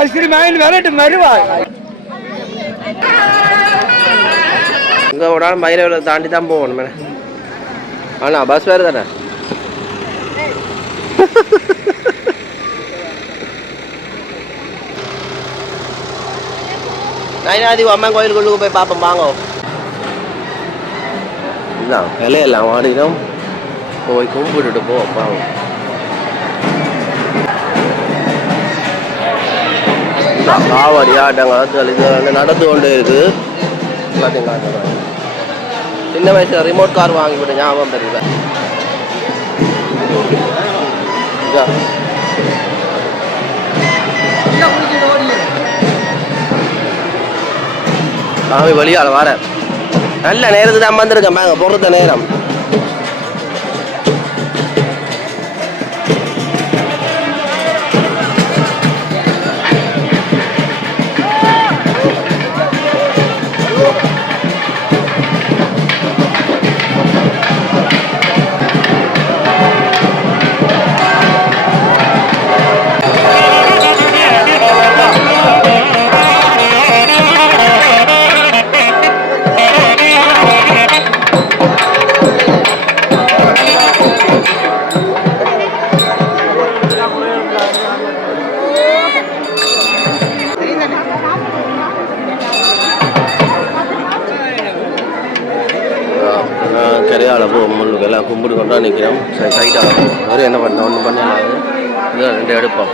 Ice cream வாங்கி வரட்டு மறுவா இங்கே விடாலும் மயிலை தாண்டி தான் போகணும் மேடம். ஆனால் பஸ் வேறு தானே. நைனாதி அம்மன் கோயிலுக்குள்ளுக்கு போய் பார்ப்போம் வாங்க. இல்லை விலையெல்லாம் வாடினோம் போய் கும்பிட்டுட்டு போவோம் வாங்க. காவடி ஆட்டங்கள் இது நடந்து கொண்டு இருக்குது. பார்த்தீங்களா சின்ன வயசுல ரிமோட் கார் வாங்கிவிட்டு ஞாபகம் தெரியல. சாமி வழியால் வர நல்ல நேரத்துக்கு தான் வந்திருக்கேன். மேங்க பொறுத்த நேரம் கரையால் போ முள்ளுக்கு எல்லாம் கும்பிட்டு கொண்டா நிற்கிறோம். சரி சைட்டாக வெறும் என்ன பண்ண ஒன்றும் பண்ணாது. இதை ரெண்டு எடுப்போம்.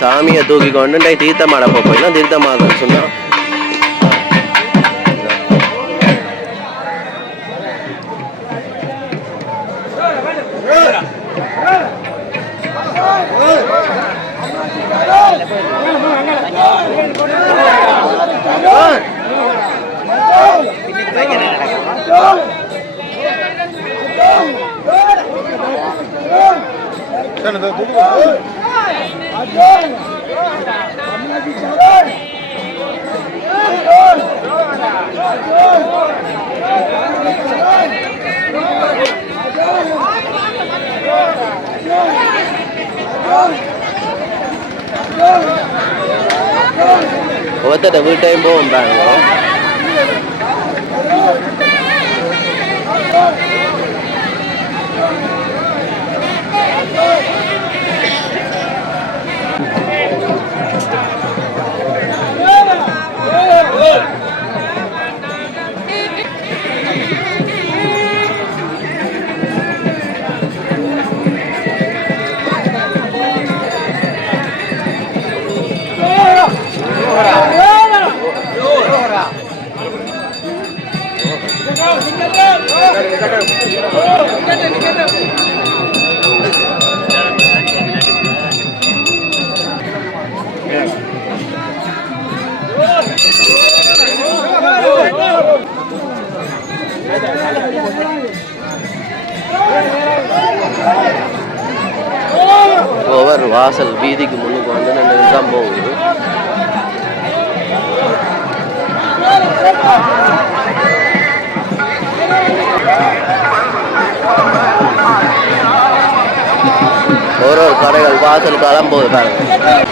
சாமியை தூக்கி கொண்டு தீர்த்தமாட போயிடலாம். தீர்த்தமாடன்னு சொன்னால் ஒருத்தட்ட வீட்டையும் போவோம் பாருங்க. ஓவர் வாசல் வீதிக்கு முன்னுக்கு வந்து நின்று தான் போகுது. ஒரு ஒரு கடைகள் வாசலுக்கு அலம் போகுது பாருங்க.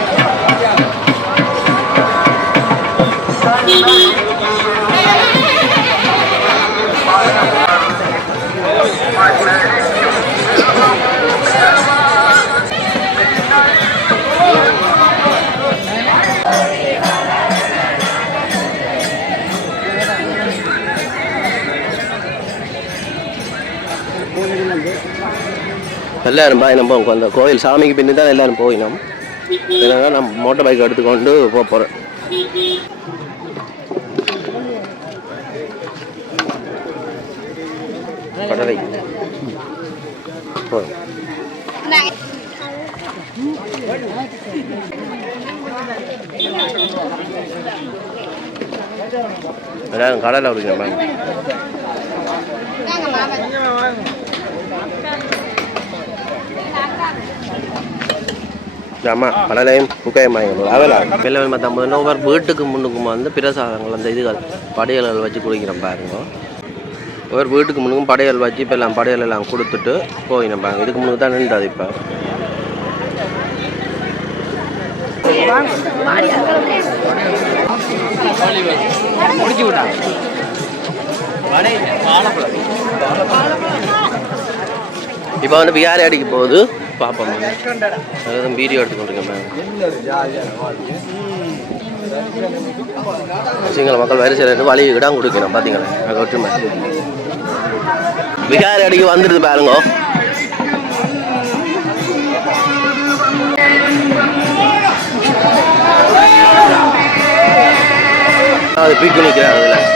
எல்லாரும் பயணம் போவோம். அந்த கோயில் சாமிக்கு பின்னி தான் எல்லாரும் போயினோம். இதனால நான் மோட்டர் பைக் எடுத்துக்கொண்டு போகிறேன். கடலை போகிறோம். எல்லாரும் கடலை அப்படிங்க. ஆமாம், கடலையும் புக்கையும் வாங்கணும். அதெல்லாம் வெள்ளை மற்ற ஒவ்வொரு வீட்டுக்கு முன்னுக்கும் வந்து பிரசாதங்கள் அந்த இதுகள் படையல்கள் வச்சு குடிக்கிறோம் பாருங்க. ஒவ்வொரு வீட்டுக்கு முன்னுக்கும் படையல் வச்சு இப்போ எல்லாம் படையல் எல்லாம் கொடுத்துட்டு போயிடும் பாருங்க. இதுக்கு முன்னுக்கு தான் நின்றது. இப்போ இப்போ வந்து பிகாரி அடிக்க போகுது. பார்ப்போம். அதுதான் வீடியோ எடுத்துக்கொண்டிருக்கேன். சிங்கள மக்கள் வரிசையில் வழி இடம் கொடுக்கணும். பார்த்தீங்களா அது ஒற்றுமை. பிகாரி அடிக்க வந்துடுது பாருங்க. அது பீக்கு நிற்கிறேன். அதில்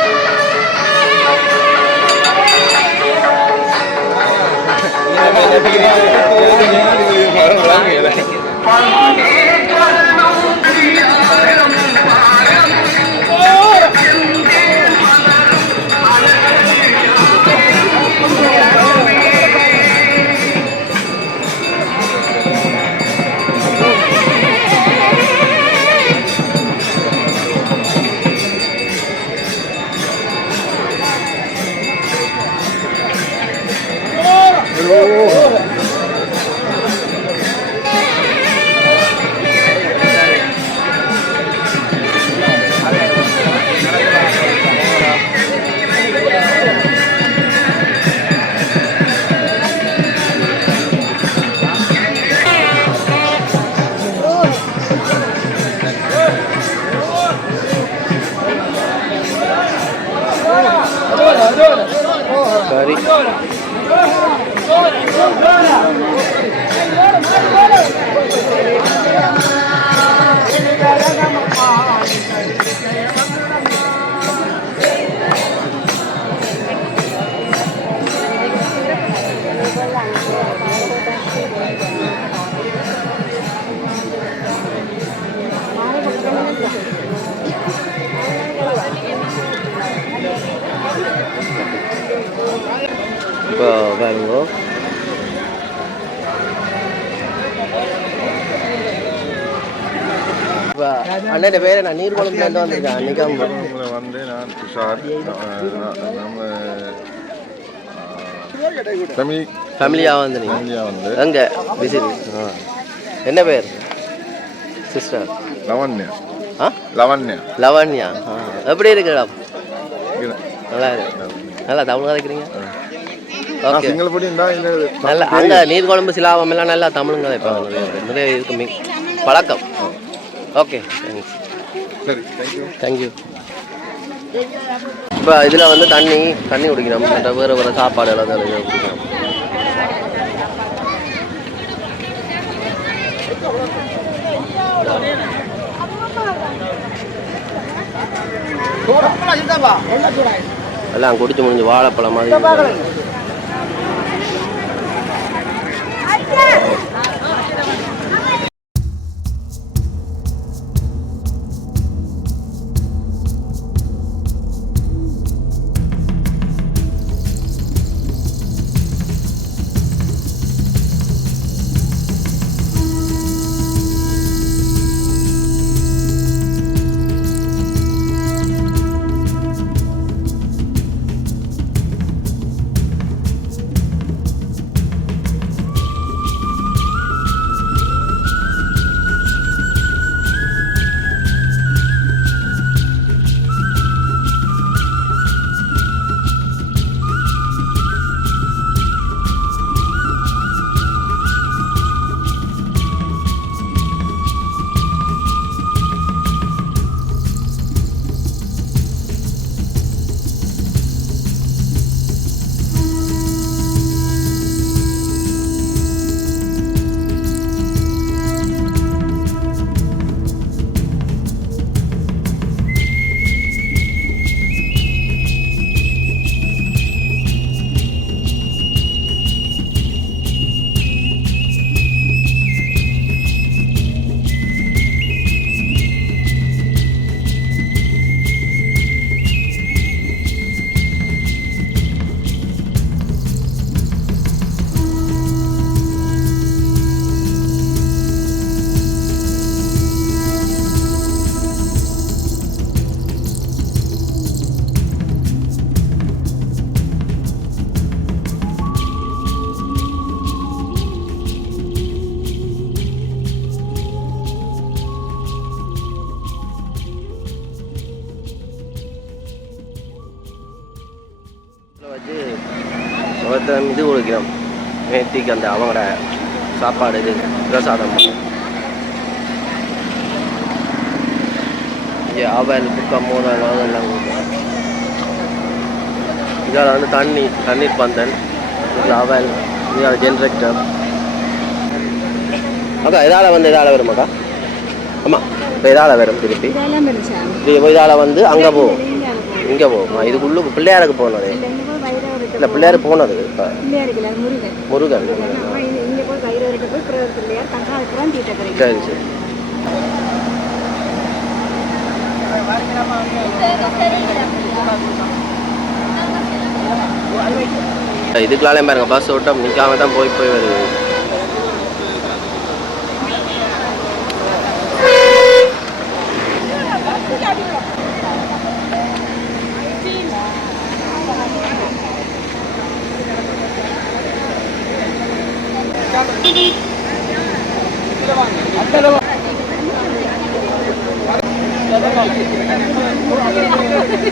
சரி இப்போ பாருங்க. இப்போ அண்ணன் பேர் நான் நீர்குளத்துலேருந்து வந்திருக்கேன். அன்றைக்கி வந்து நான் துஷார். நம்ம ஃபேமிலியாக வந்து நீங்கள் வந்து எங்கே விசிட்? என்ன பேர் சிஸ்டர்? லவண்யா. லவண்யா. லவண்யா. எப்படி இருக்கு இடம்? நல்லா இருக்கு. நல்லா தமிழ் கதைக்கிறீங்க. ஓகே. நல்லா அங்கே நீர்குழம்பு சிலாபம் எல்லாம் நல்லா தமிழுங்க கதைப்பாங்க. நிறைய இருக்கு பழக்கம். Okay, thanks. சரி, தேங்க்யூ. இப்போ இதில் வந்து தண்ணி குடிக்கணும். மற்ற வேறு சாப்பாடு எல்லாம் குடிக்கணும். எல்லாம் குடிச்சு முடிஞ்சு வாழைப்பழம் மாதிரி. வச்சு ஒருத்தர் இது கொடுக்கிறோம் நேத்திக்கு அந்த அவங்களோட சாப்பாடு இது பிரசாதம் இங்கே அவல் புக்கம் மூலம் அதெல்லாம் கொடுக்குறோம். இதில் வந்து தண்ணீர் பந்தல் இதில் அவல் இதில் ஜென்ரேட்டர் அக்கா இதால் வந்து இதால் வருமாக்கா ஆமாம் இப்போ இதால் வரும் திருப்பி இதால் வந்து அங்கே போகும் இங்கே போகும் இதுக்குள்ளே பிள்ளையாருக்கு போனது இல்லை பிள்ளையார் போனது இப்போ முருகன் சரி சரி இதுக்கெல்லாம் பாருங்க பஸ் ஓட்டம் நிற்காம தான் போய் வருது.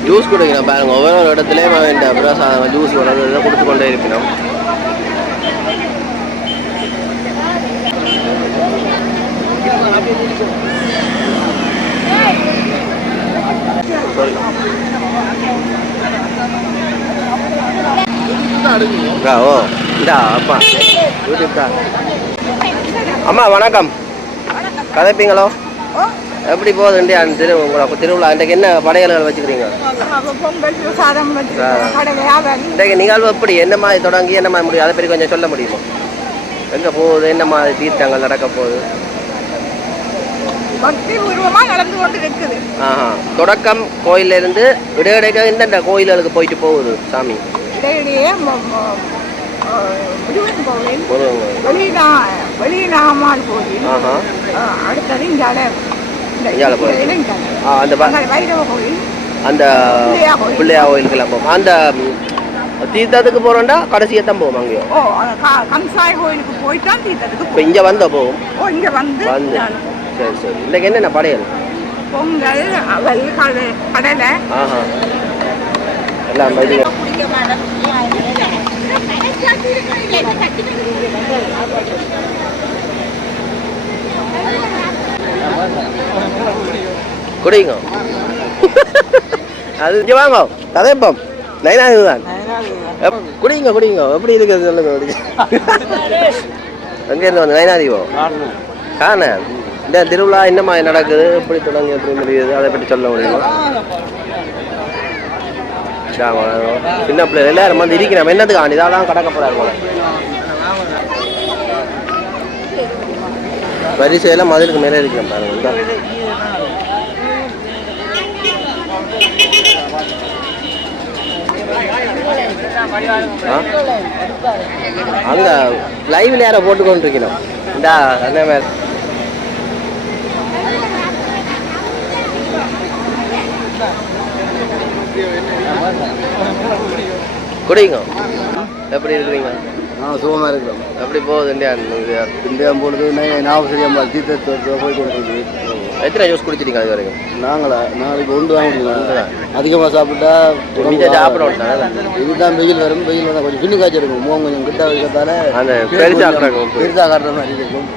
ஜூஸ் குடிக்கணும் பாருங்க ஒவ்வொரு இடத்துலையும் வேண்டாம் பிரசாதம் ஜூஸ் வளர்ந்து கொடுத்து கொண்டே இருக்கணும். ஓ இந்தா அப்பா யூடியூப் தான். அம்மா வணக்கம் கதைப்பீங்களோ எப்படி போகுது இந்தியா திருவிழா இன்றைக்கு என்ன படையல்கள் வச்சுக்கிறீங்க? இன்றைக்கு நிகழ்வு எப்படி என்ன மாதிரி தொடங்கி என்ன மாதிரி முடியும் அதை பற்றி கொஞ்சம் சொல்ல முடியுமா? எங்கே போகுது என்ன மாதிரி தீர்த்தங்கள் நடக்க போகுது? நடந்து கொண்டு இருக்குது. தொடக்கம் கோயிலிருந்து இடையிடைக்க எந்தெந்த கோயில்களுக்கு போயிட்டு போகுது சாமி? வெளிநாமால் கோயில், அடுத்தது அந்த பிள்ளையா கோயிலுக்கெல்லாம் போகும். அந்த தீர்த்தத்துக்கு போறோம்டா கடைசியா தான் போவோம் அங்கேயோ கம்சாய் கோயிலுக்கு போயிட்டு தான் தீர்த்தத்துக்கு. இப்போ இங்கே வந்த போகும் இங்கே வந்து சரி சரி. இன்னைக்கு என்னென்ன படையல்? பொங்கல், அவல், கடலை எல்லாம் குடிங்க அது இங்கே வாங்க கதைப்பம் நைனாது தான் குடிங்க குடிங்க எப்படி இருக்குது சொல்லுங்க. எங்கேருந்து வந்து நைனாதிவோ காண இந்த திருவிழா என்ன மாதிரி நடக்குது எப்படி தொடங்கி எப்படி முடியுது அதை பற்றி சொல்ல முடியுமா? சின்ன பிள்ளை எல்லாரும் வந்து இருக்கிறோம் என்னதுக்கு ஆண்டு இதெல்லாம் கடக்க போறாரு போல வரிசையெல்லாம் மதுருக்கு மேலே இருக்கிறோம் பாருங்க. அங்க லைவ்ல யாரை போட்டுக்கொண்டு இருக்கணும் இந்த அந்த மாதிரி குடிங்க எப்படி இருக்கிறீங்க? சுகமாக இருக்கிறோம். எப்படி போகுது இந்தியா? இந்தியா பொழுது நாவசரியம்மா தீர்த்தத்தை போய் கொண்டு எத்தனை ஜூஸ் குடிச்சிட்டீங்க அது வரைக்கும்? நாளைக்கு ஒன்று தான் முடியும். அதிகமாக சாப்பிட்டா சாப்பிட இதுதான் வெயில் வரும். வெயில் வந்தால் கொஞ்சம் பின்னு காய்ச்சி இருக்கும். முகம் கொஞ்சம் கிட்ட வைக்கிறதால பெருசா காட்டுற மாதிரி இருக்கும்.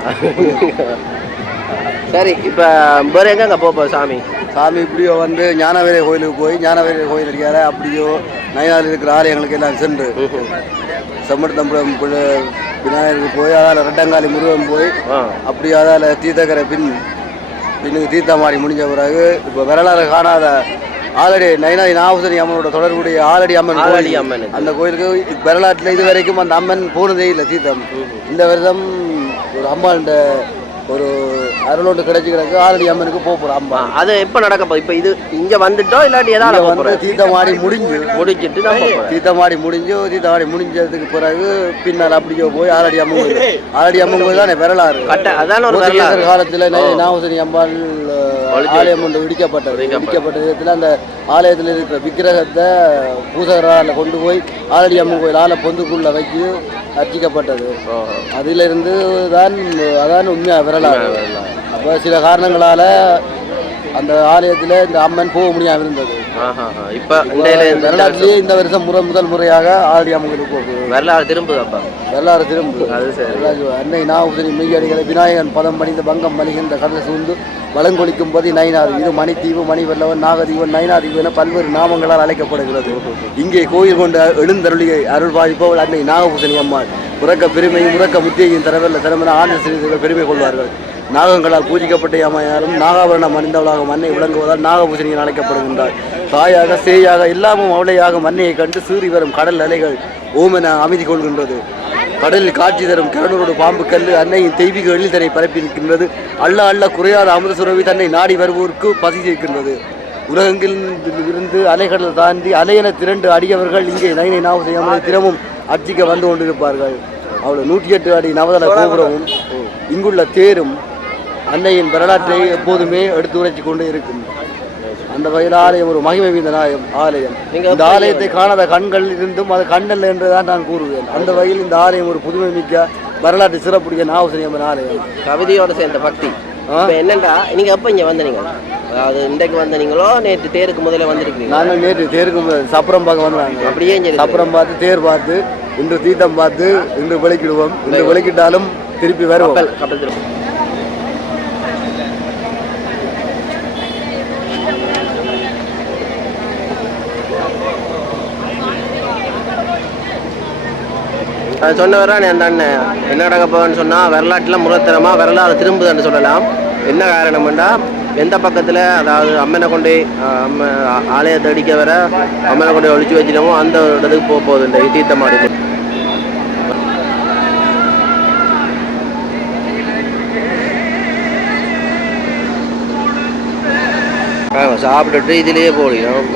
சரி இப்போ வேற எங்க போப்போ சாமி? சாமி இப்படியோ வந்து ஞானவேலை கோயிலுக்கு போய் ஞானவேலை கோயில் இருக்கார அப்படியோ நயனார் இருக்கிற ஆலயங்களுக்கு எல்லாம் சென்று செம்மட்டம்புரம் விநாயகருக்கு போய் அதால் ரெட்டங்காலி முருகன் போய் அப்படி அதால் தீர்த்தக்கரை பின்னுக்கு தீர்த்தமாடி முடிஞ்ச பிறகு இப்போ வரலாறு காணாத ஆலடி நயனாதி நாகபூசணி அம்மனோட தொடர்புடைய ஆலடி அம்மன் அந்த கோயிலுக்கு வரலாற்றில் இது வரைக்கும் அந்த அம்மன் போனதே இல்லை தீர்த்தம். இந்த வருடம் ஒரு அம்மாண்ட ஒரு அருளோடு கிடைச்சி கிடக்கு ஆலடி அம்மனுக்கு போகிறோம். அம்மா அது எப்போ நடக்க போகுது? இப்போ இது இங்கே வந்துட்டோம் இல்லாட்டி ஏதாவது வந்து தீர்த்தமாடி முடிஞ்சிட்டு தீர்த்தமாடி முடிஞ்சதுக்கு பிறகு பின்னால் அப்படியோ போய் ஆலடி அம்மன் கோயில் தானே வரலாறு. அதான் ஒரு வரலாறு காலத்தில் நாகபூசணி அம்பாள் ஆலயம் ஒன்று இடிக்கப்பட்ட விதத்தில் அந்த ஆலயத்தில் இருக்கிற விக்கிரகத்தை பூசகரால் கொண்டு போய் ஆலடி அம்மன் கோயில் ஆலை பொந்துக்குள்ளே வைத்து அர்ச்சிக்கப்பட்டது. அதிலிருந்து தான் அதான் உண்மையாக வரலாறு. அப்போ சில காரணங்களால் அந்த ஆலயத்தில் இந்த அம்மன் போக முடியாமல் இருந்தது. இப்போ வரலாற்றிலேயே இந்த வருஷம் முதல் முறையாக ஆடி அம்மனுக்கு போகுது. வரலாறு திரும்புதாப்பா, வரலாறு திரும்புது. அது சரி. அன்னை நாகபூசணி மெய்யடிகளை விநாயகன் பதம் பணிந்த பங்கம் மணிகின்ற கடல் சூழ்ந்து வளங்கொழிக்கும் போது நயினார், இது மணித்தீவு, மணிவல்லவன், நாகதீவன், நயினாதீவு என பல்வேறு நாமங்களால் அழைக்கப்படுகிறது. இங்கே கோயில் கொண்ட எழுந்தருளியை அருள் பாதிப்பவள் அன்னை நாகபூசணி அம்மாள். உறக்க பெருமையும் உறக்க முத்தியையும் தரவல்ல தரமென ஆண்ட சிறியர்கள் பெருமை கொள்வார்கள். நாகங்களால் பூஜிக்கப்பட்ட அம்மையாரும் நாகாபரணம் அணிந்தவளாக மண்ணை விளங்குவதால் நாகபூசணியில் அழைக்கப்படுகின்றார். தாயாக சேயாக எல்லாமும் அவளையாக மண்ணையை கண்டு சீறி வரும் கடல் அலைகள் ஓமென அமைதி கொள்கின்றது. கடலில் காட்சி தரும் கருணரோடு பாம்பு கல்லு அன்னையின் தெய்வீக எழில் தன்னை பரப்பி நிற்கின்றது. அள்ள குறையாத அமுத சுரவி தன்னை நாடி வருவோருக்கு பசி சேர்க்கின்றது. உலகெங்கில் இருந்து அலைகடல் தாண்டி அலையென திரண்டு அடியவர்கள் இங்கே நயினை நாகபூசணி அம்மனை தினமும் அர்ச்சிக்க வந்து கொண்டிருப்பார்கள். அவளை 108 அடி நவதள கோபுரமும் இங்குள்ள தேரும் அன்னையின் வரலாற்றை எப்போதுமே எடுத்து உரைச்சி கொண்டு இருக்கும். அந்த வகையில் ஆலயம் ஒரு மகிமை வீந்த ஆலயம். இந்த ஆலயத்தை காணாத கண்கள் இருந்தும் அது கண்ணல் என்றுதான் நான் கூறுவேன். அந்த வகையில் இந்த ஆலயம் ஒரு புதுமை மிக்க வரலாற்று சிறப்புடைய நாகபூசணி அம்மன் ஆலயம். கவிதையோடு சேர்ந்த பக்தி. என்னண்டா நீங்க எப்ப இங்க வந்தீங்க? அதாவது இன்றைக்கு வந்தீங்களோ நேற்று தேருக்கு முதல்ல வந்திருக்கீங்க? நாங்கள் நேற்று தேருக்கு சப்பரம் பார்க்க வந்தாங்க. அப்படியே சப்பரம் பார்த்து தேர் பார்த்து இன்று தீர்த்தம் பார்த்து இன்று விளக்கிடுவோம். இன்று விளக்கிட்டாலும் திருப்பி வருவோம். கப்பல் திரும்ப சொன்ன வரானே அந்த அண்ணன் என்ன நடக்க போவேன்னு சொன்னால் வரலாற்றில் முறைத்தரமாக வரலாறு திரும்புதுன்னு சொல்லலாம். என்ன காரணம்னா எந்த பக்கத்தில் அதாவது அம்மனை கொண்டு ஆலயத்தை அடிக்க வர அம்மனை கொண்டு ஒழிச்சு வச்சிடமோ அந்த இடத்துக்கு போக போகுது இந்த தீர்த்த மாடி. சாப்பிட்டுட்டு இதுலேயே போடணும்.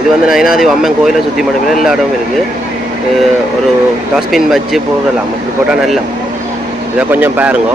இது வந்து நயினாதீவு அம்மன் கோயிலை சுற்றி மட்டுமே எல்லா இடமும் இருக்குது. ஒரு டஸ்ட்பின் வச்சு போடலாம். அப்படி போட்டால் நல்லா. இதை கொஞ்சம் பாருங்க.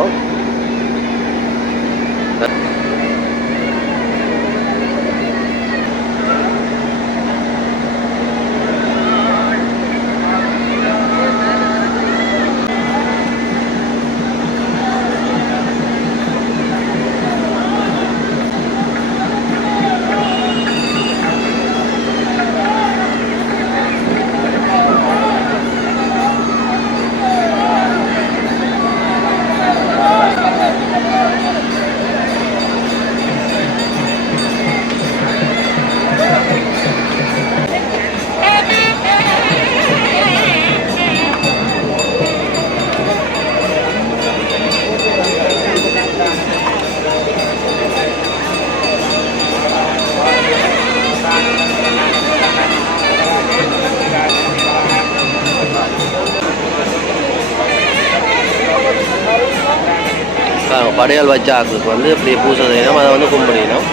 படையால் வச்ச ஆக்களுக்கு வந்து இப்படி பூசை செய்யணும். அதை வந்து கும்பிடணும்.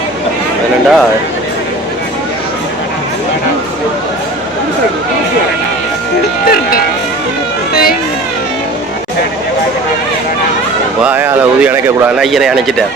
என்னென்னா வாயால் ஊதி அணைக்கக்கூடாது. ஐயரை அணைச்சிட்டேன்.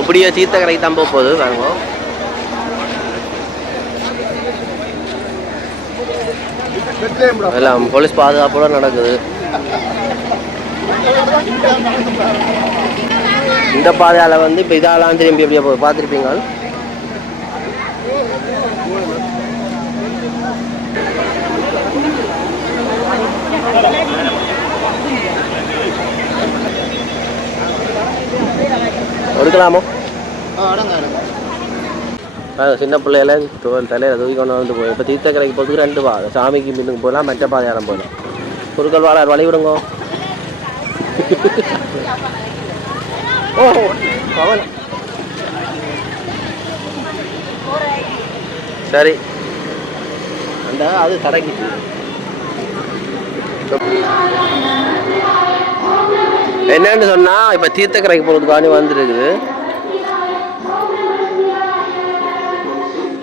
இப்படியே தீர்த்தக்கரை தான் போகுது. வாங்க. எல்லாம் போலீஸ் பாதுகாப்போட நடக்குது. இந்த பாதையால் வந்து இப்போ இதெல்லாம் திரும்பி எப்படியே போய் பார்த்துருப்பீங்க. எடுக்கலாமோ? சின்ன பிள்ளையில தலையில் தூக்கி கொண்டு வந்து போய் இப்போ தீர்த்தக்கரைக்கு போகிறதுக்கு 2 பாதை, சாமிக்கு பின்னுக்கு போகலாம், மற்ற பாதையாரம் போகலாம். குறுக்கல் வாழார் வழி விடுங்க. ஓ பவன் சரி அந்த அது தடக்கிட்டு என்னன்னு சொன்னா இப்ப தீர்த்தக்கரைக்கு போறதுக்காண்டி வந்துருக்குது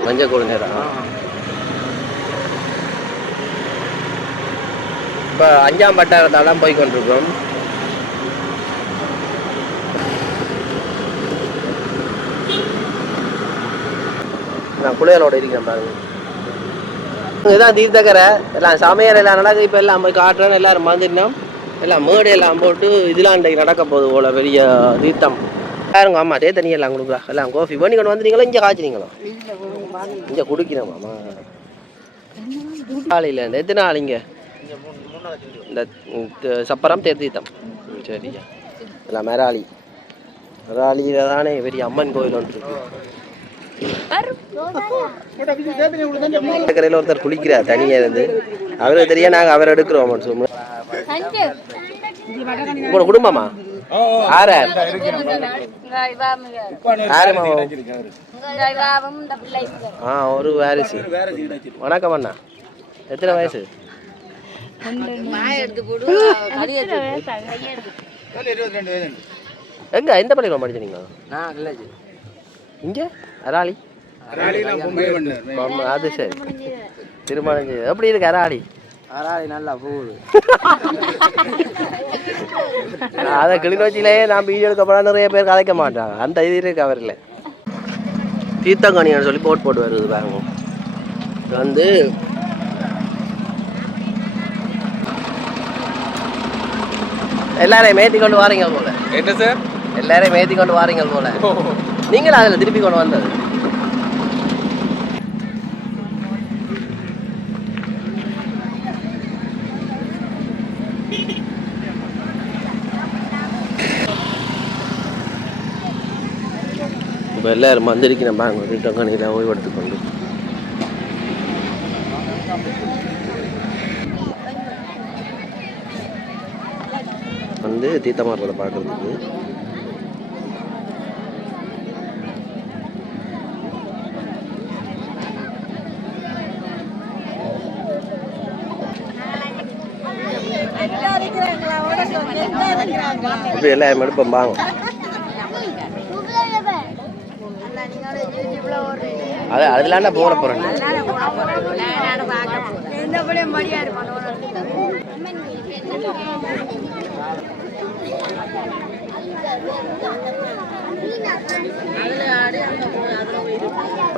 மஞ்சள் கோடு நேரம். இப்ப 5ஆம் வட்டாரத்தாலாம் போய் கொண்டிருக்கோம். நான் குளியலோட இருக்கேன் பாருங்க. இதுதான் தீர்த்தக்கரை. எல்லாம் சமையல் எல்லாம் நடக்குது. இப்போ எல்லாம் போய் காட்டுறேன்னு எல்லாரும் வந்துட்டோம். எல்லாம் மேடு எல்லாம் போட்டு இதெல்லாம் இன்றைக்கு நடக்க போகுது போல பெரிய தீர்த்தம். யாருங்க அம்மா தண்ணி எல்லாம் கொடுக்குறா. எல்லாம் கோஃபி பண்ணி கொண்டு வந்துட்டீங்களோ இங்கே காய்ச்சினீங்களோ? இங்கே குடிக்கிறோமாம்மா காலையில் இந்த எத்தனை நாள் இங்கே இந்த சப்பரம் தீர்த்தம். சரியா எல்லாம் மெராளியில் தானே பெரிய அம்மன் கோயில் ஒன்று இருக்கு. கரையில் ஒருத்தர் குளிக்கிறார் தனியாக இருந்து. அவருக்கு தெரியா நாங்கள் அவரை எடுக்கிறோம். உங்களோட குடும்பமா? ஒரு வாரிசு. வணக்கம் அண்ணா. எத்தனை வயசு? எங்க எந்த பள்ளிக்கூடம் படிச்சீங்க? இங்கே அராளி. அது சரி திருமணம் செய்து எப்படி இருக்கு அராளி? நல்லா போகுது. அதை கிளிநொச்சியிலேயே நான் வீடியோ எடுக்கப்பட நிறைய பேர் கதைக்க மாட்டாங்க. அந்த இது இருக்கு அவரில் தீர்த்தங்கனியான்னு சொல்லி போட்டு வருது பாருங்க. இது வந்து எல்லாரையும் மேத்தி கொண்டு வாரீங்க போல. என்ன சார்? எல்லாரையும் மேத்தி கொண்டு வாரீங்க போல. நீங்களும் அதில் திருப்பி கொண்டு வந்தது. இப்போ எல்லாரும் வந்திருக்கு. நம்ம அங்கே தீர்த்தங்கனியில் ஓய்வு எடுத்துக்கொண்டு வந்து தீர்த்தமாடுறதை பார்க்குறதுக்கு இப்போ எல்லாரும் எடுப்போம் வாங்க. அதுலாண்டா போட போறேன்.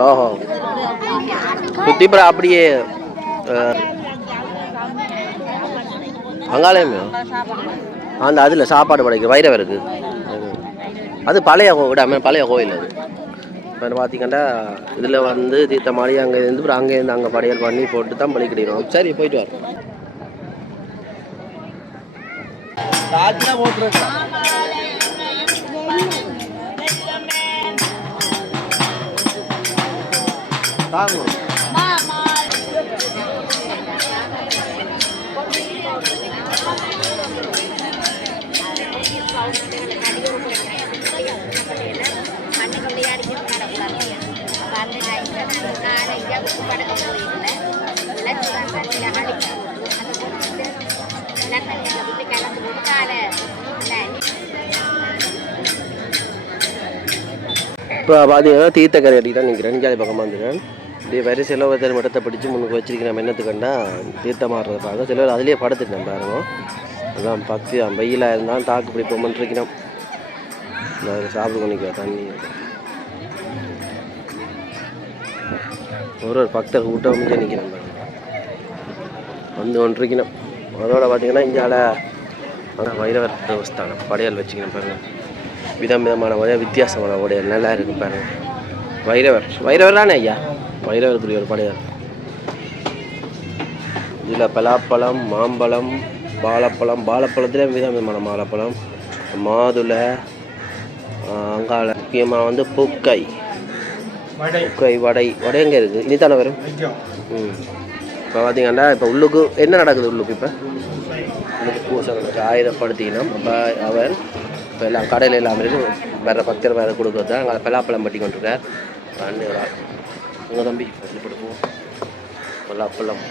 ஓஹோ சுத்திப்புறம் அப்படியே அங்காலயமே அந்த அதில் சாப்பாடு படைக்கு வைரவருக்கு. அது பழைய பழைய கோயில். அது இப்போ பார்த்தீங்கன்னா இதில் வந்து தீர்த்தமாடி அங்கே இருந்து அங்கேருந்து அங்கே படையல் பண்ணி போட்டு தான் பலிக்கிடுறோம். சரி போயிட்டு வரோம். இப்போ பார்த்தீங்கன்னா தீர்த்தக்கரை அடிக்கிட்டா நிற்கிறேன். ஜாதி பக்கமாக வந்துடுறேன். இப்படி வரிசையில் ஒருத்தர் மட்டத்தை பிடிச்சி முன்னுக்கு வச்சிருக்கிறேன். நம்ம என்னத்துக்கண்டா தீர்த்தமாடுறதை பார்க்க சிலர் அதிலே படுத்துட்டேன் பாருங்க. அதான் பக்தி வெயிலாக இருந்தாலும் தாக்கு பிடிப்போம்னு இருக்கணும். அதில் சாப்பிட்டு பண்ணிக்க தண்ணி ஒரு பக்தர் கூட்டம் முடிஞ்சு நிற்கிறேன் பாருங்க. வந்து ஒன்று இருக்கணும். அதோட பார்த்தீங்கன்னா இங்கால வைரவர் தேவஸ்தானம் படையல் வச்சுக்கணும் பாருங்கள். விதம் விதமான உடையல், வித்தியாசமான உடையல் நல்லா இருக்கு பாருங்க. வைரவர் தானே ஐயா? வைரவருக்குரிய ஒரு படையல். இதில் பலாப்பழம், மாம்பழம், வாழைப்பழம், வாழைப்பழத்துல விதம் விதமான வாழைப்பழம், மாதுளை, அங்காள முக்கியமாக வந்து பூக்கை பூக்கை வடை வடை எங்கே இருக்குது இனிதானே வரும். இப்போ பார்த்தீங்கன்னா இப்போ உள்ளுக்கு என்ன நடக்குது உள்ளுக்கு இப்போ உள்ளுக்கு பூசை நடக்குது ஆயுதப்படுத்தினோம். அப்போ அவன் இப்போ எல்லாம் கடையில் எல்லாம் இருக்கு வேறு பக்தர் வேறு கொடுக்குறது தான் அங்கே பலாப்பழம் பட்டி கொண்டிருக்கார். அண்ணி ஒரு ஆள் உங்கள் தம்பி படுப்போம் பலாப்பழம்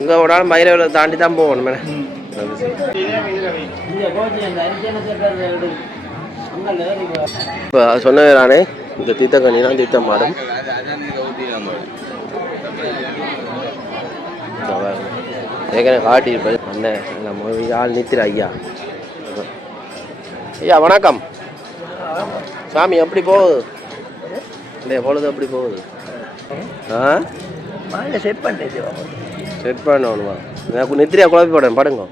இங்கே ஒரு நாள் மயிலை தாண்டி தான் போகணும். இப்போ சொன்னது நானே இந்த தீர்த்தக்கண்ணினா தீர்த்தம் மாடும். ஏற்கனவே காட்டியிருப்பது அண்ணன் நம்ம ஆள் நித்திர ஐயா. ஐயா வணக்கம். சாமி எப்படி போகுது இந்த பொழுது எப்படி போகுது? செட் பண்ணிட்டு செட் பண்ணணுமா? எனக்கு நித்திரியா குழப்பி போடணும் படுங்க.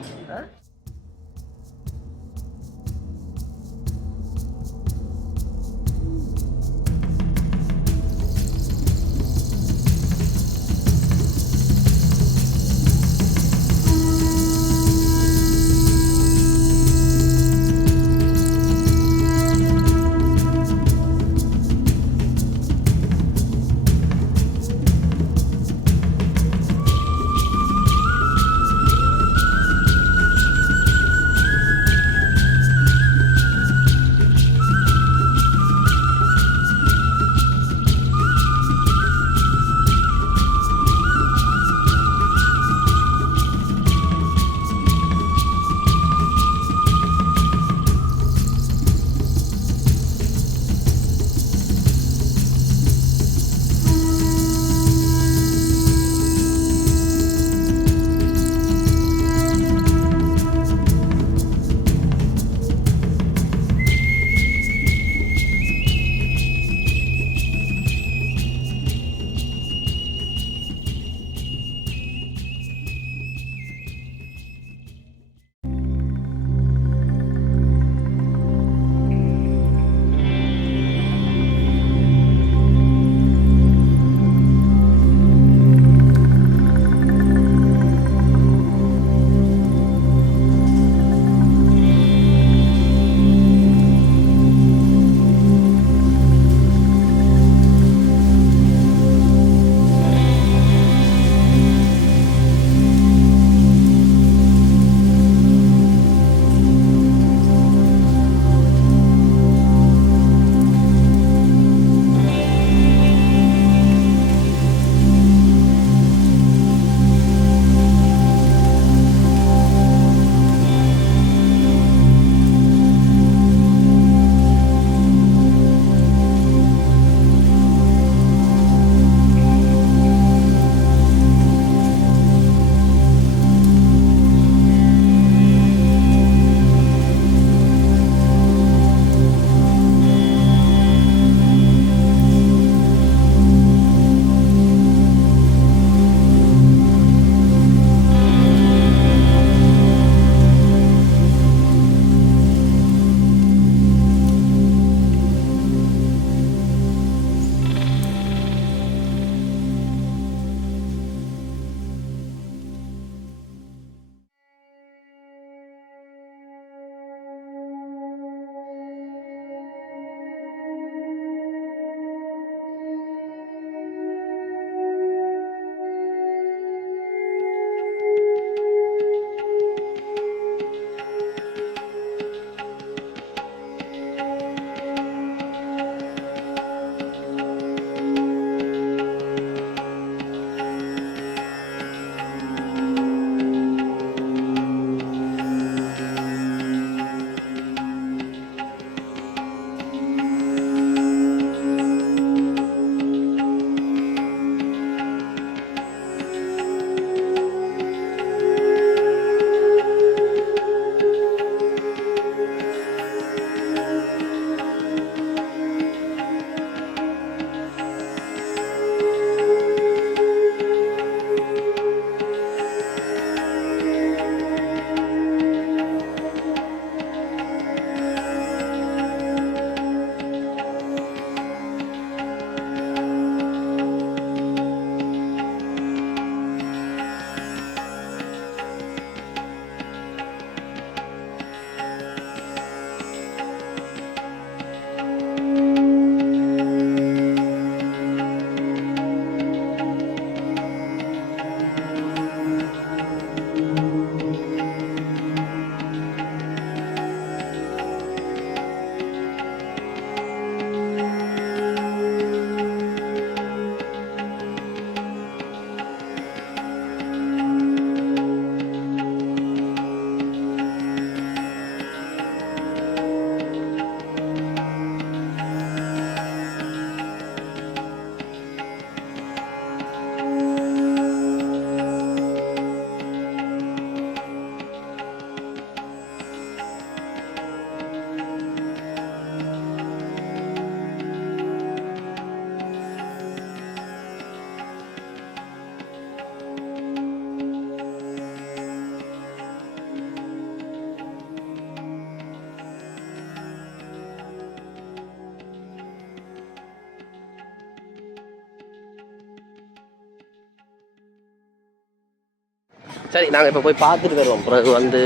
சரி நாங்கள் இப்போ போய் பார்த்துட்டு வருவோம். பிறகு வந்து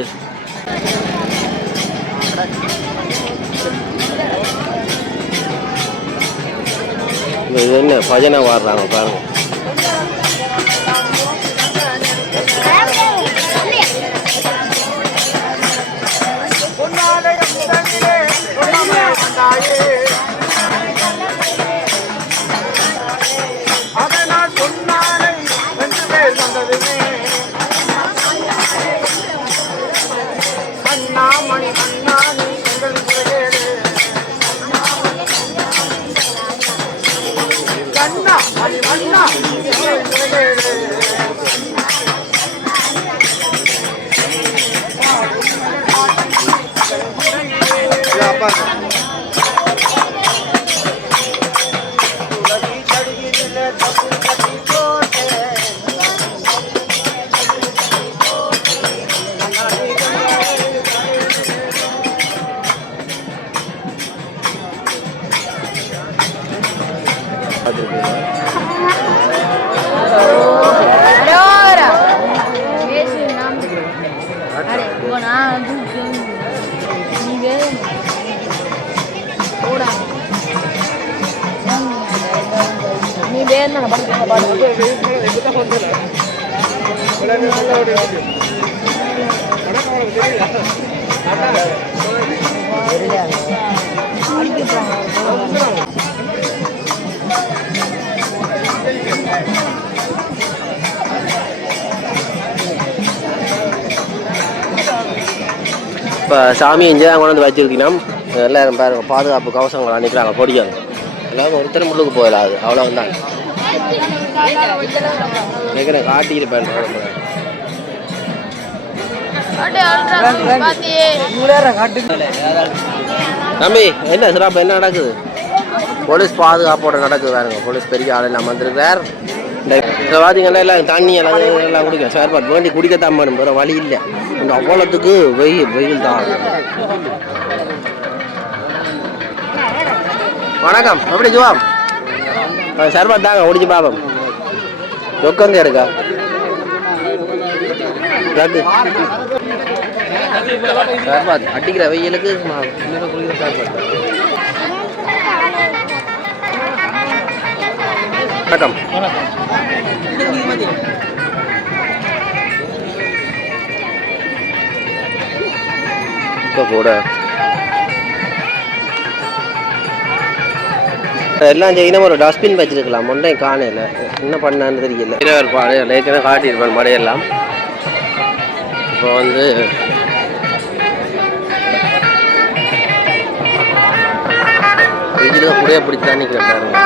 இது என்ன பஜனை வாடுறாங்க பாருங்க. இப்போ சாமி இங்கே தான் கொண்டு வந்து வச்சுருக்கீங்கன்னா எல்லோரும் பாருங்க பாதுகாப்பு கவசங்கள் அன்றைக்கிறாங்க பொடியாங்க எல்லோரும் ஒருத்தர் முள்ளுக்கு போயிடாது அவ்வளோ வந்தாங்க கேட்குறேன் காட்டிக்கிட்டு தம்பி என்ன சிறப்பு என்ன நடக்குது? போலீஸ் பாதுகாப்போட நடக்குது பாருங்க. போலீஸ் பெரிய ஆள் எல்லாம் வந்திருக்கிறார். இந்த பார்த்தீங்கன்னா எல்லாம் தண்ணி எல்லாம் குடிக்க செயற்பாடு வேண்டி குடிக்கத்தான் வேணும், வேறு வழி இல்லை. இந்த அவ்வளோத்துக்கு வெயில் தான். வணக்கம், எப்படி ஜுவாம் சர்பத் தாங்க குடிச்சு பாப்போம். ரொக்கங்க இருக்கா சர்பத் அடிக்கிற வெயிலுக்கு வணக்கம். கூட எல்லாம் செய்யணும். ஒரு டஸ்ட்பின் வச்சிருக்கலாம், ஒன்றையும் காணல, என்ன பண்ணான்னு தெரியல. ஏற்கனவே காட்டியிருப்பேன் மடையெல்லாம். இப்போ வந்து வெயிலுக்கு கூட பிடிச்சான்னு பாருங்க.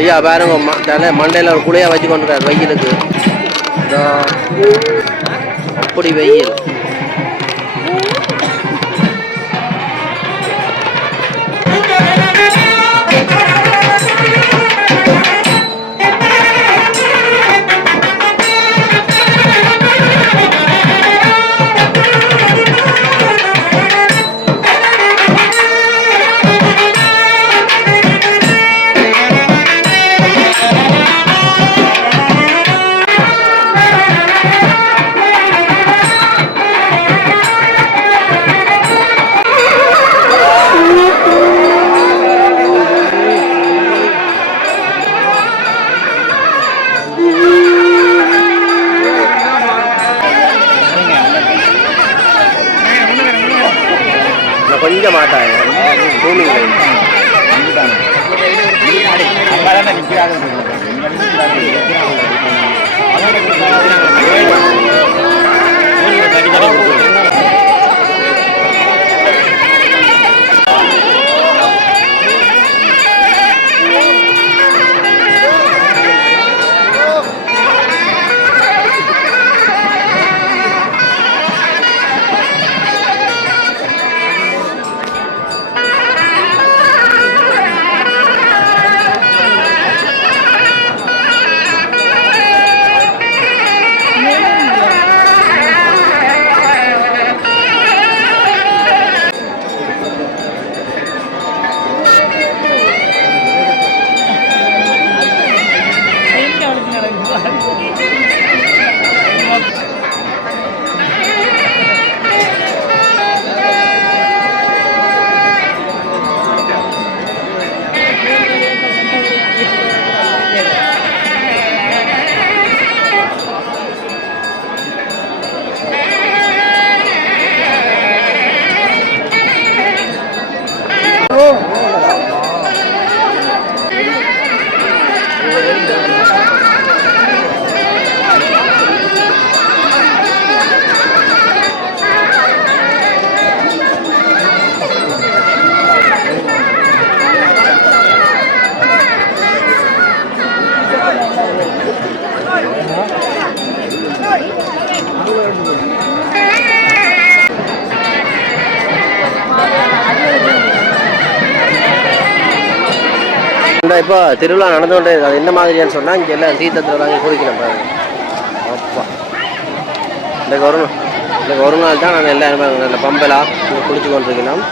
ஐயா பாருங்க தலை மண்டையில் ஒரு குழையாக வச்சு கொண்டுருக்காரு வெயிலுக்கு. அப்படி வெயில். கொஞ்சம் மாட்டாங்க பூமி இப்போ திருவிழா நடந்து கொண்டே இருக்கு. அது என்ன மாதிரியான்னு சொன்னால் இங்கே எல்லாம் தீர்த்தத்தில் வாங்கி குடிக்கணும் பாருங்க. அப்பா இந்த ஒரு நாள் தான் நாங்கள் எல்லாருமே நல்ல பம்பலா இங்கே குளிச்சு கொண்டிருக்கணும்.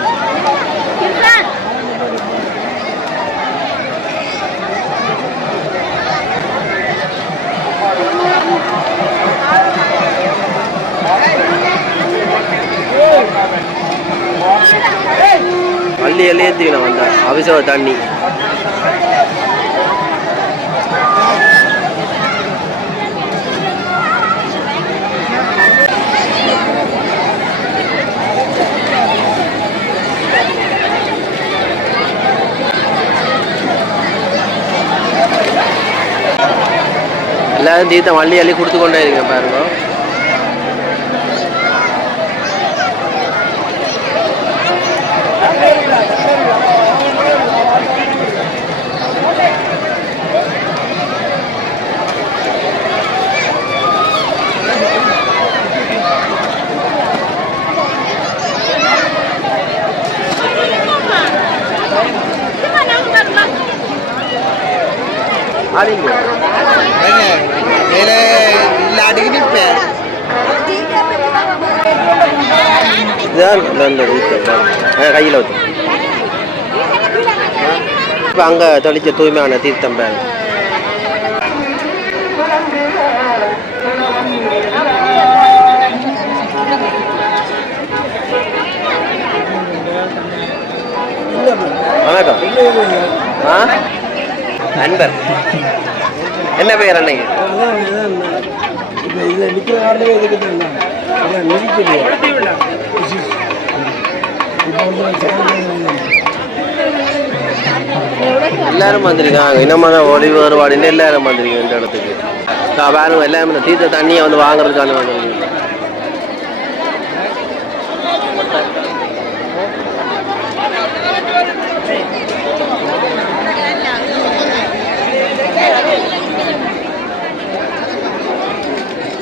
அள்ளி ஏற்றிக்கணும் அந்த அபிஷேக தண்ணி. எல்லாரும் தீர்த்தம் அள்ளி அள்ளி கொடுத்து கொண்டே இருக்கேன் பாருங்க. கையில் வச்சு இப்போ அங்கே தெளிச்ச தூய்மையான தீர்த்தம் பேர். வணக்கம். அன்பர் என்ன பெயர் அன்னைக்கு? எல்லாரும் வந்திருக்காங்க. இன்னமான ஒளி வேறுபாடு எல்லாரும் வந்திருக்கீங்க இந்த இடத்துக்கு. பாருங்க எல்லாரும் தீர்த்த தண்ணியை வந்து வாங்குறதுக்கான வந்திருக்கீங்க.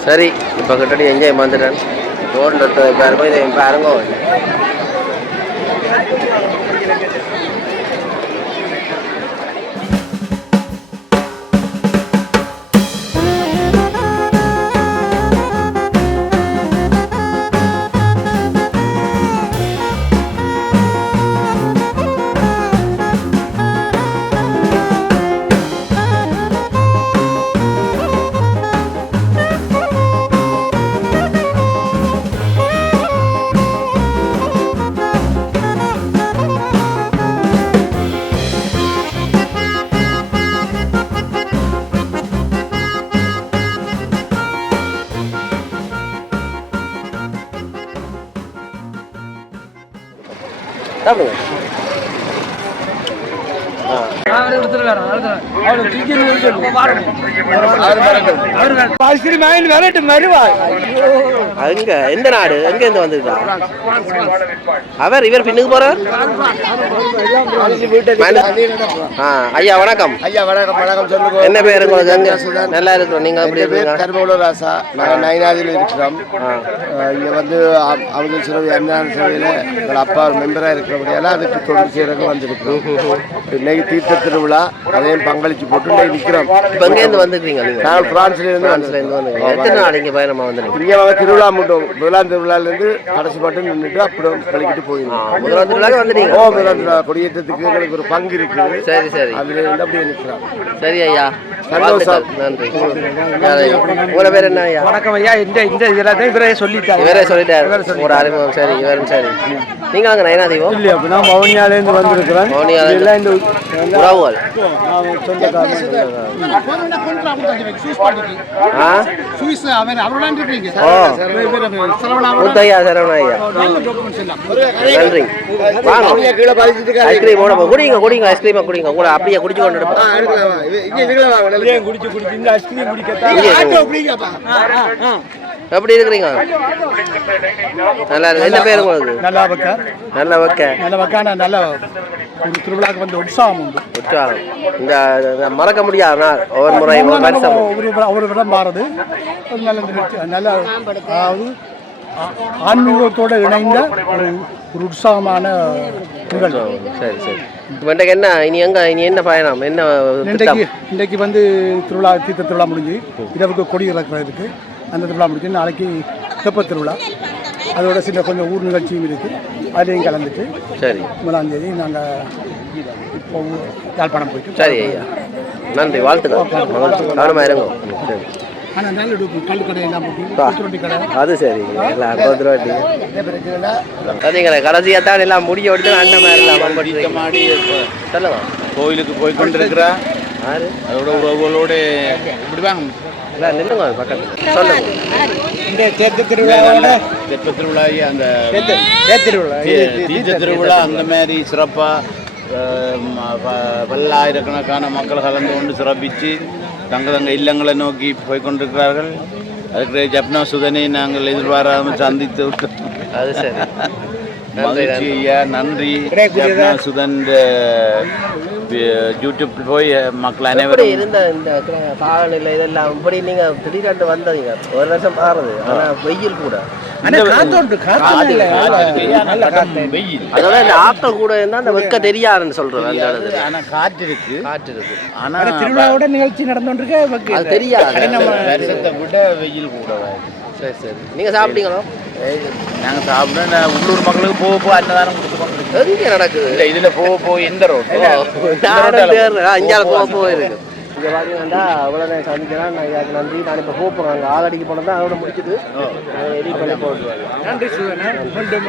சரி இப்போ கிட்டடி என்ஜாய் வந்துட்டேன் ரோட்டில் பாருங்க இதை பாருங்க சாப்பிடுங்க ஐஸ்கிரீம் வாங்கிட்டு வரட்டு மறுவா அங்க எந்த நாடு எங்க இருந்து வந்திருக்கா இவர் பின்னுக்கு போறார் ஐயா வணக்கம் ஐயா வணக்கம் வணக்கம் சொல்லுங்க. என்ன பேர் உங்களுக்கு எங்க நல்லா இருக்கிறோம் நீங்க எப்படி இருக்கீங்க கருமகுல ராசா நாங்கள் நயினாதியில் இருக்கிறோம். இங்கே வந்து அவங்க சிறவி அஞ்ஞான சிறவியில் எங்கள் அப்பா ஒரு மெம்பராக இருக்கிறபடியால் அதுக்கு தொழில் செய்கிறதுக்கு வந்திருக்கிறோம். இன்னைக்கு தீர்த்த திருவிழா அதையும் பங்களிச்சு போட்டு இன்னைக்கு நிற்கிறோம். இப்போ எங்கேருந்து வந்துருக்கீங்க நாங்கள் பிரான்ஸ்லேருந்து வந்து எத்தனை நாள் இங்கே பயணமாக வந்துருக்கீங்க இங்கே வந்து திருவிழா மட்டும் முதலாம் திருவிழாலேருந்து கடைசி மட்டும் நின்றுட்டு அப்புறம் கழிக்கிட்டு போயிருந்தோம். முதலாம் திருவிழாக்கு வந்துட்டீங்க முதலாம் திருவிழா கொடியேற்றத்துக்கு எங்களுக்கு ஒரு பங்கு இருக்குது. சரி சரி அதில் இருந்து அப்படியே நிற்கிறோம். சரி ஐயா சந்தோஷம் நன்றி உங்களோட பேர் என்ன ஐயா வணக்கம் ஐயா இந்த இதெல்லாம் இவரே சொல்லிட்டாரு இவரே சொல்லிட்டாரு ஒரு அறிமுகம் சரி இவரும் சரி நீங்க அங்கே நயனா தெய்வம் இல்லையா அப்போ நான் வவுனியாலேருந்து வந்திருக்கிறேன் வவுனியால இந்த உறவுகள் முத்தையா சரவணா ஐயா நன்றி வாங்க ஐஸ்கிரீம் குடிங்க குடிங்க ஐஸ்கிரீமை குடிங்க கூட அப்படியே குடிச்சு கொண்டு எப்படி இருக்கிறீங்க நல்லா இருக்கு என்ன பேர் உங்களுக்கு நல்லா வைக்க நல்ல வைக்க நல்ல வைக்கான நல்ல ஒரு திருவிழாக்கு வந்து உற்சாகம் உண்டு உற்சாகம் இந்த மறக்க முடியாத நாள் ஒவ்வொரு முறை வருஷம் ஒரு விடம் மாறுது ஒரு நல்ல நிகழ்ச்சி நல்ல அதாவது ஆன்மீகத்தோடு இணைந்த ஒரு உற்சாகமான நிகழ்ச்சி. சரி சரி இன்றைக்கு என்ன இனி என்ன பயணம் என்ன இன்றைக்கு வந்து திருவிழா தீர்த்த திருவிழா முடிஞ்சு இரவுக்கு கொடி இறக்குறதுக்கு அந்த திருவிழா முடிஞ்சு நாளைக்கு தெப்பத் திருவிழா அதோட சில கொஞ்சம் ஊர் நிகழ்ச்சியும் இருக்குது அதுலேயும் கலந்துட்டு சரி 1ஆம் தேதி நாங்கள் இப்போ யாழ்ப்பாணம் போயிட்டு சரி ஐயா நன்றி வாழ்த்துக்கள் கவனமாக இருங்க சரி ஆனால் நல்ல கல் கடை எல்லாம் போட்டு கடை அது சரி எல்லாம் கோத்ரோட்டி பார்த்தீங்களா கடைசியாக தான் எல்லாம் முடிய விட்டு அண்ணன் மாதிரி மாடி சொல்லுங்க கோயிலுக்கு போய் கொண்டிருக்கிறா யாரு அதோட உறவுகளோட இப்படி வாங்க இல்லை நில்லுங்க பக்கத்தில் சொல்லுங்க இந்த தேர்தல் திருவிழாவோட தெப்ப திருவிழா அந்த திருவிழா தீர்த்த திருவிழா அந்த மாதிரி சிறப்பாக பல்லாயிரக்கணக்கான மக்கள் கலந்து கொண்டு சிறப்பித்து தங்கள் இல்லங்களை நோக்கி போய் கொண்டிருக்கிறார்கள். அதுக்கு ஜப்னா சுதனை நாங்கள் எதிர்பாராமல் சந்தித்து விட்டோம். அது சரி மகிழ்ச்சி ஐயா நன்றி. ஜப்னா சுதன் யூடியூப் போய் மக்கள் அனைவரும் இருந்த இந்த காலநிலை இதெல்லாம் இப்படி நீங்கள் திடீரென்று வந்தீங்க ஒரு வருஷம் மாறுது ஆனால் வெயில் கூட அதோட இந்த ஆட்கள் கூட இருந்தால் அந்த வெக்க தெரியாதுன்னு சொல்கிறேன் அந்த இடத்துல. ஆனால் காற்று இருக்கு ஆனால் திருவிழாவோட நிகழ்ச்சி நடந்துருக்கு அது தெரியாது வருஷத்தை விட வெயில் கூட. சரி சரி நீங்கள் சாப்பிட்டீங்களோ நாங்கள் சாப்பிட உள்ளூர் மக்களுக்கு போக அன்னதானம் கொடுத்துக்கோங்க. எங்கே நடக்குது இல்லை இதில் போக எந்த ரோடு இங்கே போயிருக்கு இங்கே பார்த்தீங்கன்னா அவ்வளோ நான் சந்திக்கிறேன் நான் இதுக்கு நன்றி. நான் இப்போ போகிறோம் அங்கே ஆலடிக்கு போனது தான் அதோட முடிச்சுட்டு எடிட் பண்ணி போட்டுருவாங்க. நன்றி சுதன்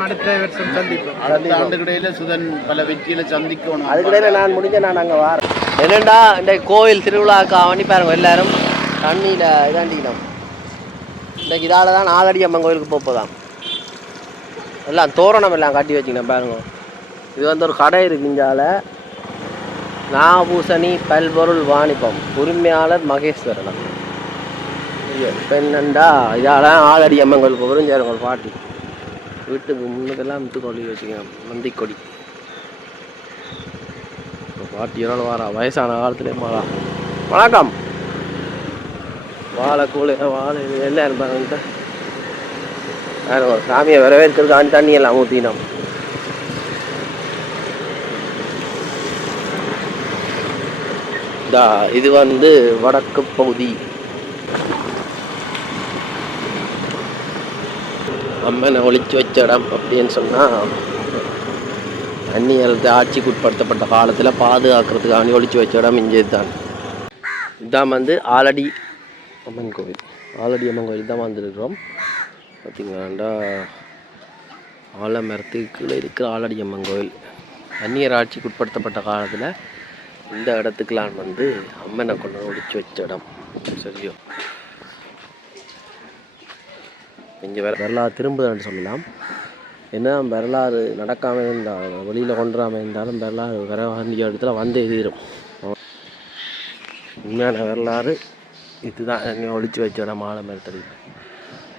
அடுத்த வருஷம் சந்திப்போம். அடுத்த ஆண்டுகிடையில் சுதன் பல வெற்றியில் சந்திக்கணும். அதுக்கிடையில் நான் முடிஞ்ச நான் அங்கே வரேன். என்னென்னா இந்த கோயில் திருவிழாக்கா வண்டி பாருங்க எல்லாரும் தண்ணியில் இதாண்டிக்கணும். இன்றைக்கு இதால் தான் ஆலடி அம்மன் கோயிலுக்கு போப்போதான் எல்லாம் தோரணம் எல்லாம் கட்டி வச்சுக்கணும் பாருங்க. இது வந்து ஒரு கடை இருக்கு இங்கால நாபூசணி பல்பொருள் வாணிபம் உரிமையாளர் மகேஸ்வரன். இப்போ என்னண்டா இதால் ஆலடி அம்மன் கோயிலுக்கு புரிஞ்சாருங்க ஒரு பாட்டி வீட்டுக்கு முன்னுக்கெல்லாம் விட்டு கொடி வச்சுக்கணும் நந்தி கொடி. பாட்டியெல்லாம் வாரா வயசான காலத்துலேயே மாறா. வணக்கம் வாழை கூழ் வாழை எல்லாம் இருப்பாங்க. சாமியை வரவேற்கிறதுக்கு தண்ணி எல்லாம் ஊற்றினோம். இது வந்து வடக்கு பகுதி. அம்மனை ஒழிச்சு வச்ச இடம் அப்படின்னு சொன்னால் அந்நியர்களுக்கு ஆட்சிக்கு உட்படுத்தப்பட்ட காலத்தில் பாதுகாக்கிறதுக்காண்டி ஒழிச்சு வச்ச இடம் இங்கே தான். இதுதான் வந்து ஆலடி அம்மன் கோவில். ஆலடி அம்மன் கோவில் தான் வந்துருக்கிறோம். பார்த்திங்களாண்டா ஆலமரத்துக்கு கீழே இருக்கிற ஆலடி அம்மன் கோவில். அந்நியர் ஆட்சிக்கு உட்படுத்தப்பட்ட காலத்தில் இந்த இடத்துக்கெலாம் வந்து அம்மனை கொண்டு ஒழிச்சு வச்ச இடம். சரியோ, இங்கே வரலாறு திரும்புதுன்னு சொல்லலாம். என்ன வரலாறு நடக்காமல் இருந்தாலும் வெளியில் கொண்டுராமல் இருந்தாலும் வரலாறு வர வேண்டிய இடத்துல வந்து எழுதிடும். உண்மையான வரலாறு இதுதான். ஒழிச்சு வச்ச இடம் ஆலமரத்தடி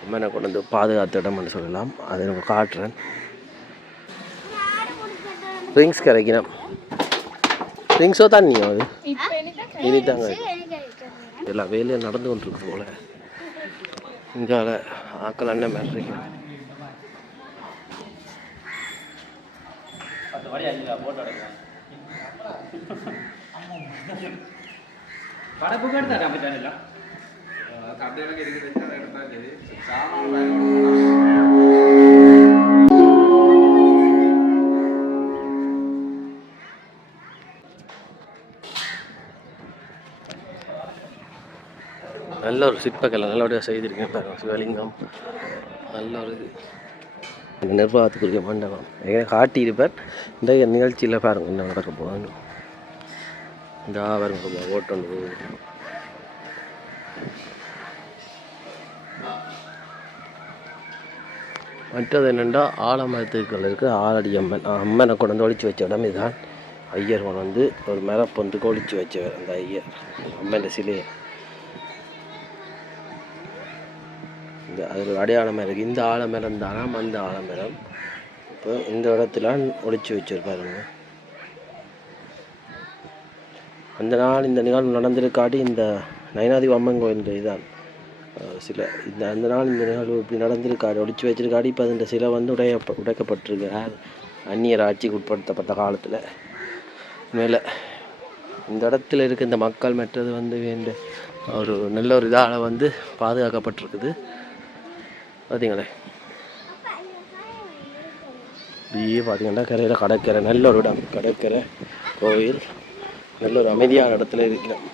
அம்மனை கொண்டு வந்து பாதுகாத்த இடம்னு சொல்லலாம். அதை நம்ம காட்டுறேன். ட்ரிங்க்ஸ் கிடைக்கணும். ட்ரிங்க்ஸோ தண்ணியோ அது இனிதாங்க. எல்லா வேலையும் நடந்து கொண்டிருக்கு போல. இங்கே ஆக்கள் அண்ணன் மாதிரி இருக்கு. நல்ல ஒரு சிற்பக்கலை நல்லபடியாக செய்திருக்கேன் பாருங்க. சிவலிங்கம் நல்ல ஒரு நிர்வாகத்துக்குரிய மண்டபம் காட்டியிருப்பார். இந்த நிகழ்ச்சியில் பாருங்கள் என்ன நடக்க போகணும். இந்த பாருங்க ஓட்டு மற்றது என்னென்னா ஆலமரத்துக்கள் இருக்குது ஆலடி அம்மன். அம்மனை கொண்டு வந்து ஒழிச்சு வச்ச இடம் இதுதான். ஐயர் கொண்டு வந்து ஒரு மரப்பொந்துக்கு ஒழிச்சு வச்சவர் அந்த ஐயர் அம்மன் சிலையை. இந்த அது ஒரு அடையாளமாக இருக்குது. இந்த ஆலமரம் தானா அந்த ஆலமரம். இப்போ இந்த இடத்துல ஒழிச்சு வச்சுருப்பாருங்க. அந்த நாள் இந்த நிகழ்வு நடந்திருக்காட்டி இந்த நயனாதி அம்மன் கோயில் இதுதான் சிலை. அந்த நாள் இந்த நிகழ்வு இப்படி நடந்திருக்காடி ஒழிச்சு வச்சிருக்காடி. இப்போ அந்த சிலை வந்து உடைக்கப்பட்டிருக்கு அந்நியர் ஆட்சிக்கு உட்படுத்தப்பட்ட காலத்தில். மேலே இந்த இடத்துல இருக்க இந்த மக்கள் மற்றது வந்து வேண்ட ஒரு நல்ல ஒரு இதால் வந்து பாதுகாக்கப்பட்டிருக்குது. பார்த்தீங்களே இப்படியே பார்த்தீங்கன்னா கரையில் கடற்கரை நல்ல ஒரு இடம். கடற்கரை கோயில் நல்ல ஒரு அமைதியான இடத்துல இருக்கிறோம்.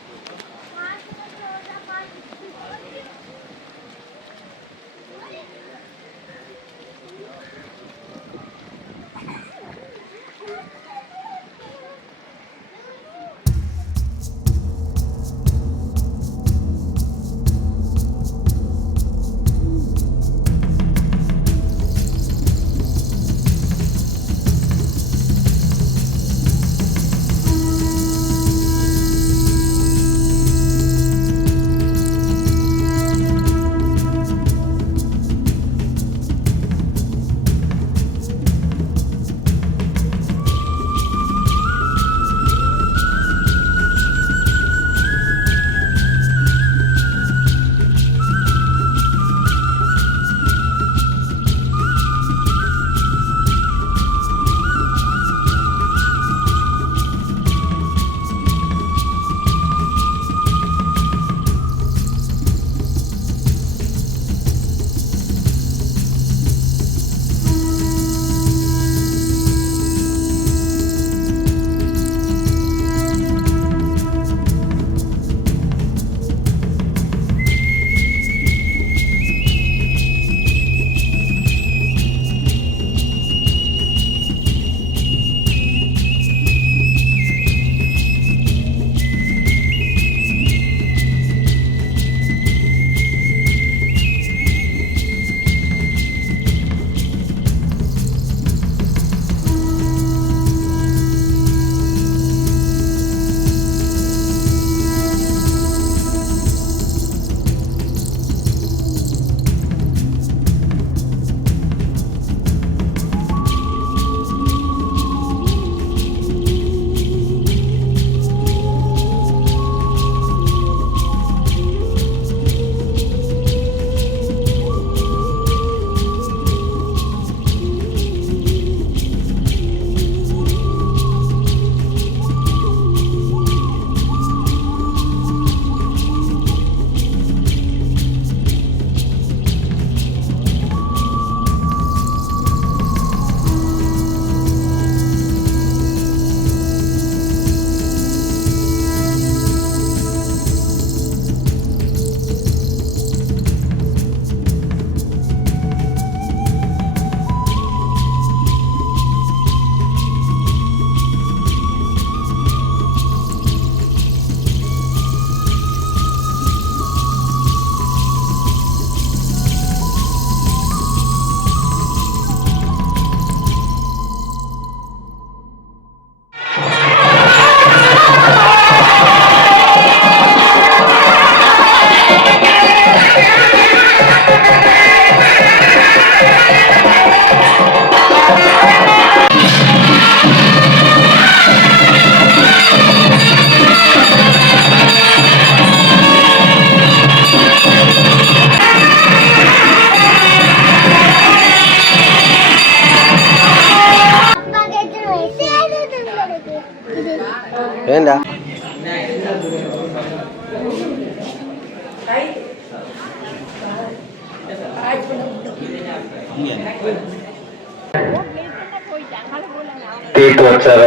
தீர்த்தோற்சவ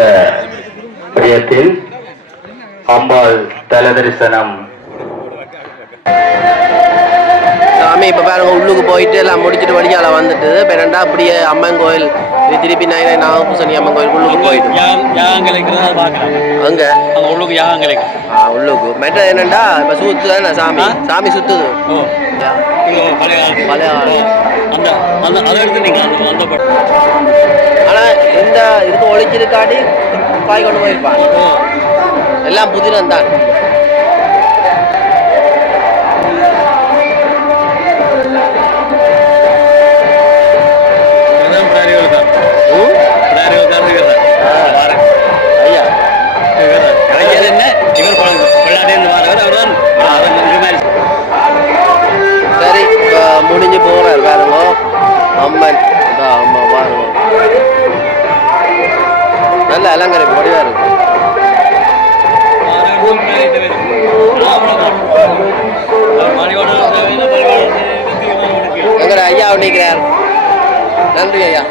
பிரியத்தில் அம்பாள் தல தரிசனம். சாமி இப்போ பாருங்க உள்ளுக்கு போயிட்டு எல்லாம் முடிச்சுட்டு வழியால் வந்துட்டு இப்போ ரெண்டா அப்படியே அம்மன் கோயில் திருப்பி நாகபூசணி அம்மன் கோயில் உள்ளுக்கு போயிட்டு அங்கே உள்ளுக்கு யாகங்களை உள்ளுக்கு மெட்ட என்னண்டா இப்போ சுத்து தானே சாமி சாமி சுத்துது பழைய ஆனால் இந்த இதுக்கு ஒழிச்சிருக்காட்டி காய் கொண்டு போயிருப்பான் எல்லாம் புதினம் தான். சரி இப்போ முடிஞ்சு போகிறார் பாருங்க அம்மன் அம்மா பாருங்க நல்ல அலங்கரிப்பு வடிவாக இருக்கு. எங்கட ஐயா நிற்கிறார். நன்றி ஐயா.